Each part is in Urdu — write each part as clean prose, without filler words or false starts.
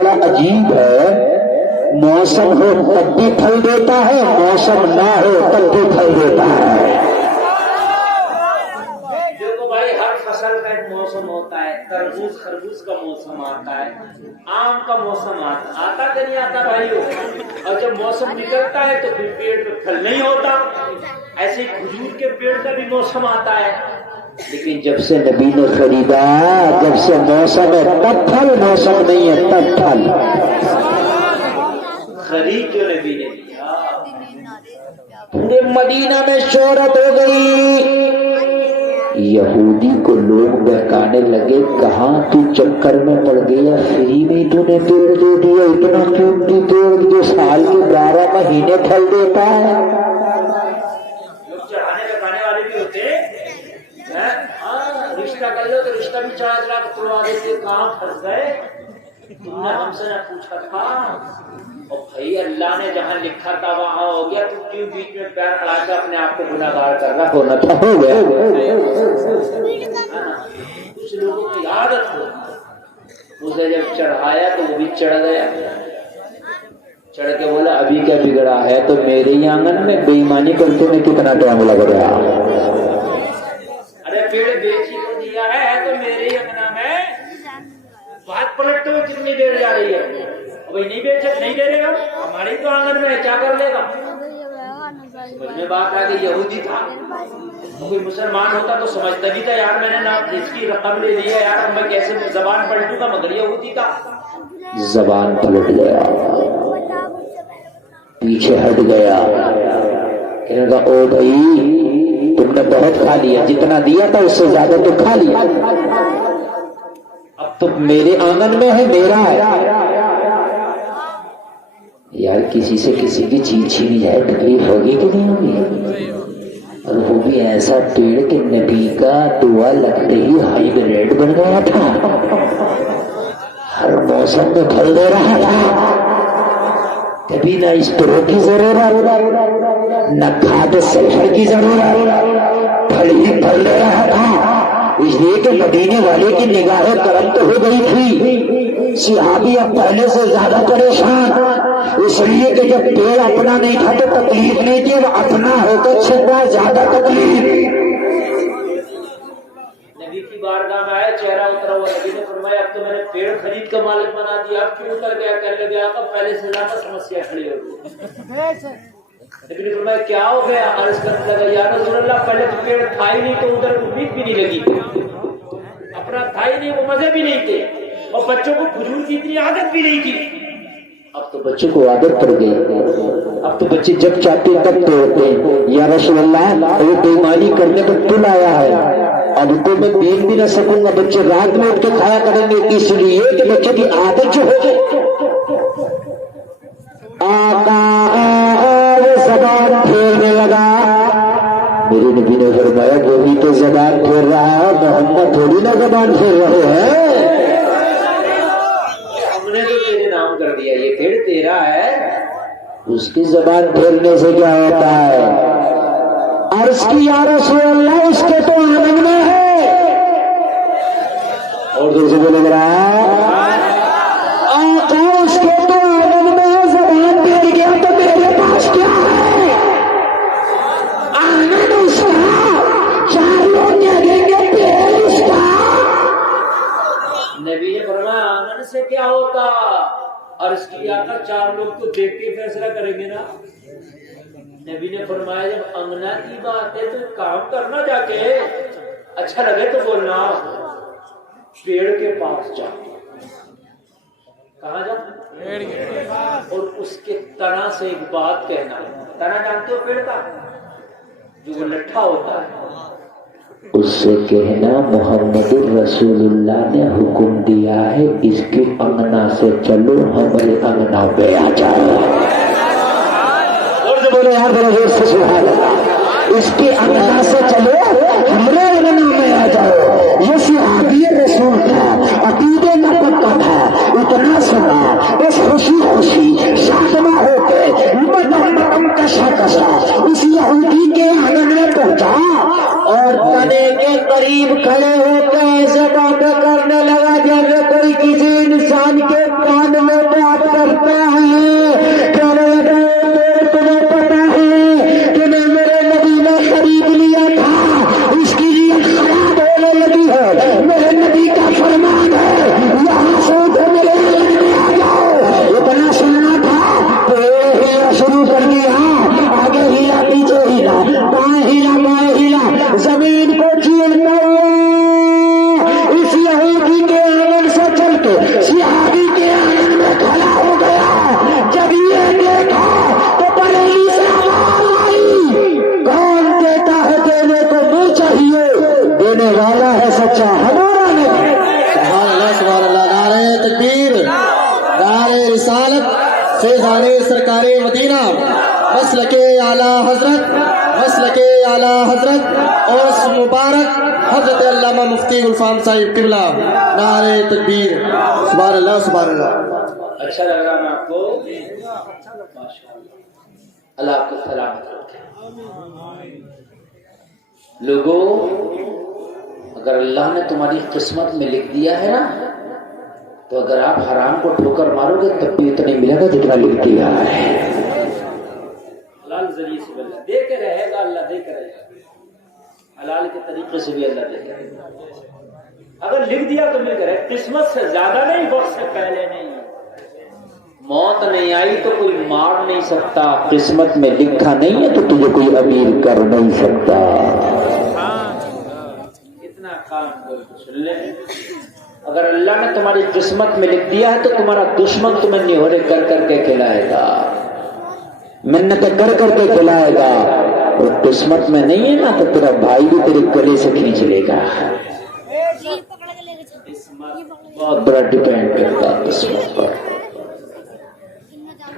بڑا عجیب ہے، موسم ہو تب بھی پھل دیتا ہے، موسم نہ ہو تب بھی پھل دیتا ہے۔ دیکھو بھائی، ہر فصل کا ایک موسم ہوتا ہے، تربوز خربوز کا موسم آتا ہے، آم کا موسم آتا کہ نہیں آتا بھائیو؟ اور جب موسم نکلتا ہے تو پھر پیڑ پہ پھل نہیں ہوتا، ایسے ہی کھجور کے پیڑ کا بھی موسم آتا ہے، لیکن جب سے نبی نے خریدا، جب سے موسم ہے تب پھل، موسم نہیں ہے تب پھل۔ خرید جو نبی نے دیا۔ پورے مدینہ میں شہرت ہو گئی، یہودی کو لوگ بہکانے لگے، کہاں تو چکر میں پڑ گیا، فری میں تو نے پیڑ دے دیا، اتنا قیمتی پیڑ جو سال کے 12 مہینے پھل دیتا ہے۔ لوگ چڑھانے لگانے والے بھی ہوتے ہیں، رشتہ کر لو تو رشتہ بھی چڑھا چڑھا کر توڑوا دیتے، کہاں پھنس گئے؟ تم نے ہم سے نہ پوچھا تھا، اور بھائی اللہ نے جہاں لکھا تھا وہاں ہو گیا، تو کیوں بیچ میں پیر اڑا کے اپنے آپ کو گناہگار کر رہا؟ ہونا تھا ہو گیا۔ کچھ لوگوں کی عادت ہو، اسے جب چڑھایا تو وہ بھی چڑھ گیا، چڑھ کے بولا ابھی کیا بگڑا ہے، تو میرے ہی آنگن میں بے ایمانی کرتے میں کتنا ٹائم لگ رہا۔ ارے پیڑ بیچی کو دیا ہے تو میرے ہی انگنا میں بات پلٹتے ہوئے کتنی دیر جا رہی ہے؟ بھائی نہیں بیچے نہیں دے رہے ہو، ہماری تو آنگن میں کیا کر لے گا؟ سمجھ میں بات آ گئی۔ یہودی تھا، کوئی مسلمان ہوتا تو سمجھتا بھی تھا یار میں نے نا اس کی رقم لے لی ہے یار، اب میں کیسے زبان پلٹوں گا، مگر یہودی تھا، زبان پلٹ گیا، پیچھے ہٹ گیا، کہنے لگا او بھائی تم نے بہت کھا لیا، جتنا دیا تھا اس سے زیادہ تو کھا لیا، اب تو میرے آنگن میں ہے، میرا ہے۔ یار کسی سے کسی کی چیز چھینی جائے تکلیف ہوگی کہ نہیں ہوگی؟ اور وہ بھی ایسا پیڑ کہ نبی کا دعا لگتے ہی ہائیبریڈ بن گیا تھا، ہر موسم میں پھل دے رہا تھا، کبھی نہ اسپرے کی ضرورت نہ کھاد سلفر کی ضرورت، پھل ہی پھل دے رہا تھا۔ اس لیے کہ مدینے والے کی نگاہ کرم تو ہو گئی تھی، صحابی اب پہلے سے زیادہ پریشان، اس لیے کہ جب پیڑ اپنا نہیں تھا تو تکلیف نہیں تھی، وہ اپنا ہو تو چھپا زیادہ تکلیف۔ نبی کی بارگاہ میں آئے، چہرہ اترا ہوا، نبی نے فرمایا اب تو میں نے پیڑ خرید کا مالک بنا دیا، اب کیوں اتر گیا؟ کہنے لگے آقا پہلے سے زیادہ سمسیا کھڑی ہو گئی۔ نبی نے فرمایا کیا ہو گیا؟ عرض کرنے لگا یا رسول اللہ پہلے تو پیڑ تھا ہی نہیں، تو ادھر امید بھی نہیں لگی، اپنا تھا ہی نہیں، وہ مزے بھی نہیں تھے، اور بچوں کو کھجور کی اتنی عادت بھی نہیں تھی۔ اب تو بچوں کو عادت پڑ گئی، اب تو بچے جب چاہتے تب توڑتے ہیں۔ یا رسول اللہ وہ بےمانی کرنے پر تل آیا ہے، اب تو میں دیکھ بھی نہ سکوں گا، بچے رات میں اٹھ کے کھایا کریں گے، اس لیے کہ بچے کی عادت جو ہوگی۔ آقا وہ زبان پھیرنے لگا، میرے نبی نے فرمایا وہی تو زبان پھیر رہا ہے، محمد تھوڑی نہ زبان پھیر رہے ہیں، ہم نے تو تیرے نام کر دیا، یہ پیڑ تیرا ہے، اس کی زبان پھیرنے سے کیا ہوتا ہے؟ عرض کی یا رسول اللہ اس کے تو آنگن میں ہے، اور دور سے بولے آقا اس کے تو آنگن میں ہے، زبان پھیر گیا تو میرے پاس کیا ہے؟ آنگن اس کا، چار لوگ کہیں گے پیڑ اس کا۔ نبی نے فرمایا آنگن سے کیا ہوتا؟ عرض کیا آقا چار لوگ تو دیکھ کے فیصلہ کریں گے نا۔ نبی نے فرمایا جب انگنا کی بات ہے تو کام کرنا جا کے، اچھا لگے تو بولنا، پیڑ کے پاس جا، کہاں جا؟ پیڑ کے پاس، اور اس کے تنا سے ایک بات کہنا۔ تنا جانتے ہو پیڑ کا، جو وہ لٹھا ہوتا ہے، اس سے کہنا محمد رسول اللہ نے حکم دیا ہے اس کے انگنا سے چلو، ہمارے انگنا پہ آ جاؤ، اور جو بولے یار بڑا زور سے سبحان اللہ، اس کے انگنا سے چلو ہمارے انگنا میں آ جاؤ۔ یہ صحابی رسول تھا، عقیدے میں پکا تھا، اتنا سنا بس خوشی خوشی شادمہ ہو کے مدم کشا کشا اس یہودی کے آنگن میں پہنچا، اور تنے کے قریب کھڑے ہو کے ایسے باتیں کرنے لگا جیسے کوئی کسی انسان کے کان میں نعرہ رسالت فیضان سرکار مدینہ مسلک اعلیٰ حضرت اور مبارک حضرت علامہ مفتی گلفام صاحب قبلہ. نعرہ تکبیر. سبحان اللہ سبحان اللہ. اچھا لگ رہا میں آپ کو؟ اللہ آپ کو سلامت رکھے. لوگوں، اگر اللہ نے تمہاری قسمت میں لکھ دیا ہے نا، تو اگر آپ حرام کو ٹھوکر مارو گے تب بھی اتنا ملے گا جتنا لکھ دیا ہے. حلال ذریعے سے اللہ دے کے رہے گا، اللہ دے کے رہے گا. حلال کے طریقے سے بھی اللہ دے کے رہے گا. اگر لکھ دیا تو مل کر ہے. قسمت سے زیادہ نہیں، وقت سے پہلے نہیں. موت نہیں آئی تو کوئی مار نہیں سکتا. قسمت میں لکھا نہیں ہے تو تجھے کوئی امیر کر نہیں سکتا. اتنا کام سن لیں. اگر اللہ نے تمہاری قسمت میں لکھ دیا ہے تو تمہارا دشمن تمہیں نیہورے کر کر کے کھلائے گا، منتیں کر کر کے کھلائے گا. اور قسمت میں نہیں ہے نا تو تیرا بھائی بھی تیرے گلے سے کھینچ لے گا. بہت بڑا ڈیپینڈ کرتا ہے قسمت پر.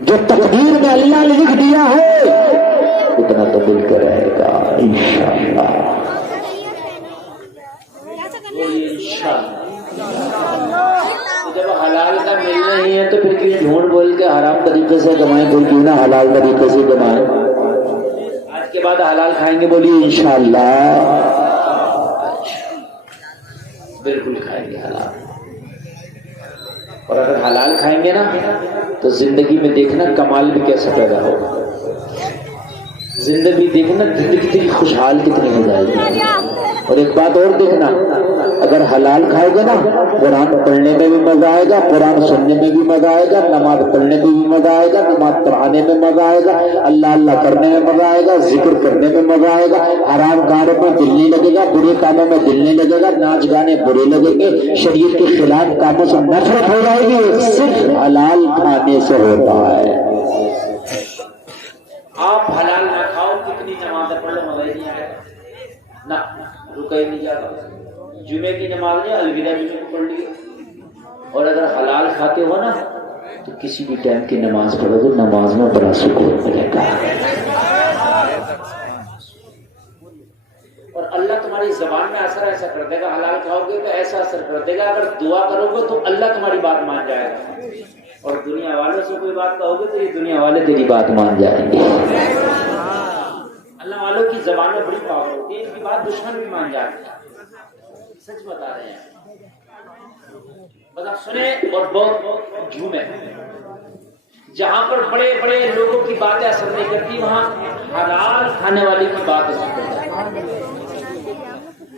جو تقدیر میں اللہ نے لکھ دیا ہے اتنا تو مل کر رہے گا انشاءاللہ. جب حلال کا ملنا ہی ہے تو پھر کیوں جھوٹ بول کے حرام طریقے سے کمائیں؟ کوئی کیوں نہ حلال طریقے سے کمائیں. آج کے بعد حلال کھائیں گے، بولیے انشاءاللہ. بالکل کھائیں گے حلال. اور اگر حلال کھائیں گے نا تو زندگی میں دیکھنا کمال بھی کیسے پیدا ہوگا. زندگی دیکھنا زندگی کتنی خوشحال کتنی ہو جائے گی. اور ایک بات اور دیکھنا، اگر حلال کھاؤ گے نا قرآن پڑھنے میں بھی مزہ آئے گا، قرآن سننے میں بھی مزہ آئے گا، نماز پڑھنے میں بھی مزہ آئے گا، نماز پڑھانے میں مزہ آئے گا، اللہ اللہ کرنے میں مزہ آئے گا، ذکر کرنے میں مزہ آئے گا. حرام کاموں میں دل نہیں لگے گا، برے کاموں میں دل نہیں لگے گا، ناچ گانے برے لگیں گے، شریعت کے خلاف کاموں سے نفرت ہو جائے گی. صرف حلال کھانے سے ہوتا ہے. آپ حلال نہ کھاؤ، کتنی نمازیں پڑھ لو مزہ ہی نہیں آئے گا. نہ رکا ہی نہیں جاتا. جمعے کی نماز نے الوداع جمعے کو پڑھ لی. اور اگر حلال کھاتے ہو نا تو کسی بھی ٹائم کی نماز پڑھو تو نماز میں بڑا سکون ملے گا. اور اللہ تمہاری زبان میں اثر ایسا کر دے گا. حلال کھاؤ گے تو ایسا اثر کر دے گا. اگر دعا کرو گے تو اللہ تمہاری بات مان جائے گا. اور دنیا والوں سے کوئی بات کہو گے تو یہ دنیا والے تیری بات مان جائیں گے. اللہ والوں کی زبان میں بڑی پاور ہوتی ہے، ان کی بات دشمن بھی مان جاتے ہیں. سچ بتا رہے ہیں. بس آپ سنیں اور بہت جھومے. جہاں پر بڑے بڑے لوگوں کی باتیں اثر نہیں کرتی وہاں حلال کھانے والے کی بات اثر کرتی ہے.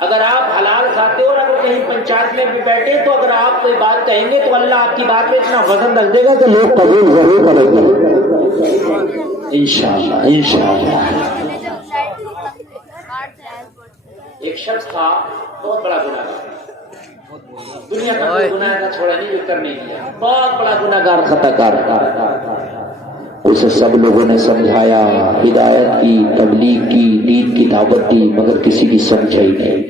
اگر آپ حلال کھاتے ہو اور اگر کہیں پنچایت میں بھی بیٹھے تو اگر آپ کوئی بات کہیں گے تو اللہ آپ کی بات میں اتنا وزن رکھ دے گا کہ لوگ قبول ضرور کریں گے انشاءاللہ انشاءاللہ. ایک شخص تھا بہت بڑا گناہگار. دنیا کا کوئی گناہ نہ چھوڑا نہیں، کر نہیں کیا. بہت بڑا گناہگار خطا کار. اسے سب لوگوں نے سمجھایا، ہدایت کی، تبلیغ کی، دین کی دعوت دی، مگر کسی کی سمجھا ہی نہیں.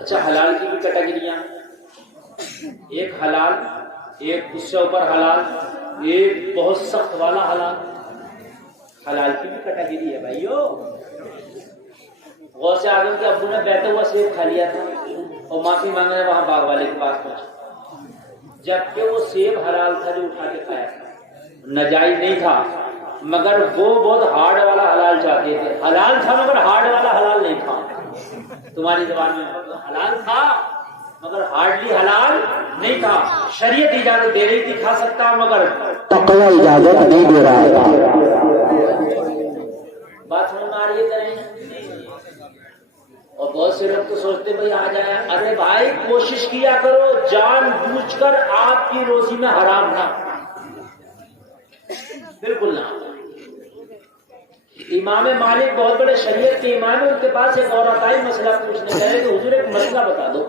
اچھا حلال کی بھی کیٹیگریاں، ایک حلال، ایک اس سے اوپر حلال، ایک بہت سخت والا حلال. حلال کی بھی کیٹیگری ہے بھائیو. غوث اعظم کے ابو نے بہتا ہوا سیب کھا لیا تھا اور معافی مانگنے وہاں باغ والے کے پاس پہنچا، جبکہ وہ سیب حلال تھا جو اٹھا کے کھایا تھا. ناجائز نہیں تھا مگر وہ بہت ہارڈ والا حلال چاہتے تھے. حلال تھا مگر ہارڈ والا حلال نہیں تھا. تمہاری زبان میں حلال تھا مگر ہارڈلی حلال نہیں تھا. شریعت اجازت دے رہی تھی کھا سکتا مگر تقوی اجازت نہیں دے رہا تھا. بات سمجھ میں آ رہی ہے؟ اور بہت سے لوگ تو سوچتے بھائی آ جائے. ارے بھائی کوشش کیا کرو جان بوجھ کر آپ کی روزی میں حرام نہ، بالکل نہ. امام مالک بہت بڑے شریعت کے امام ہیں، ان کے پاس ایک عورت آئی مسئلہ پوچھنے گئے کہ حضور ایک مسئلہ بتا دو.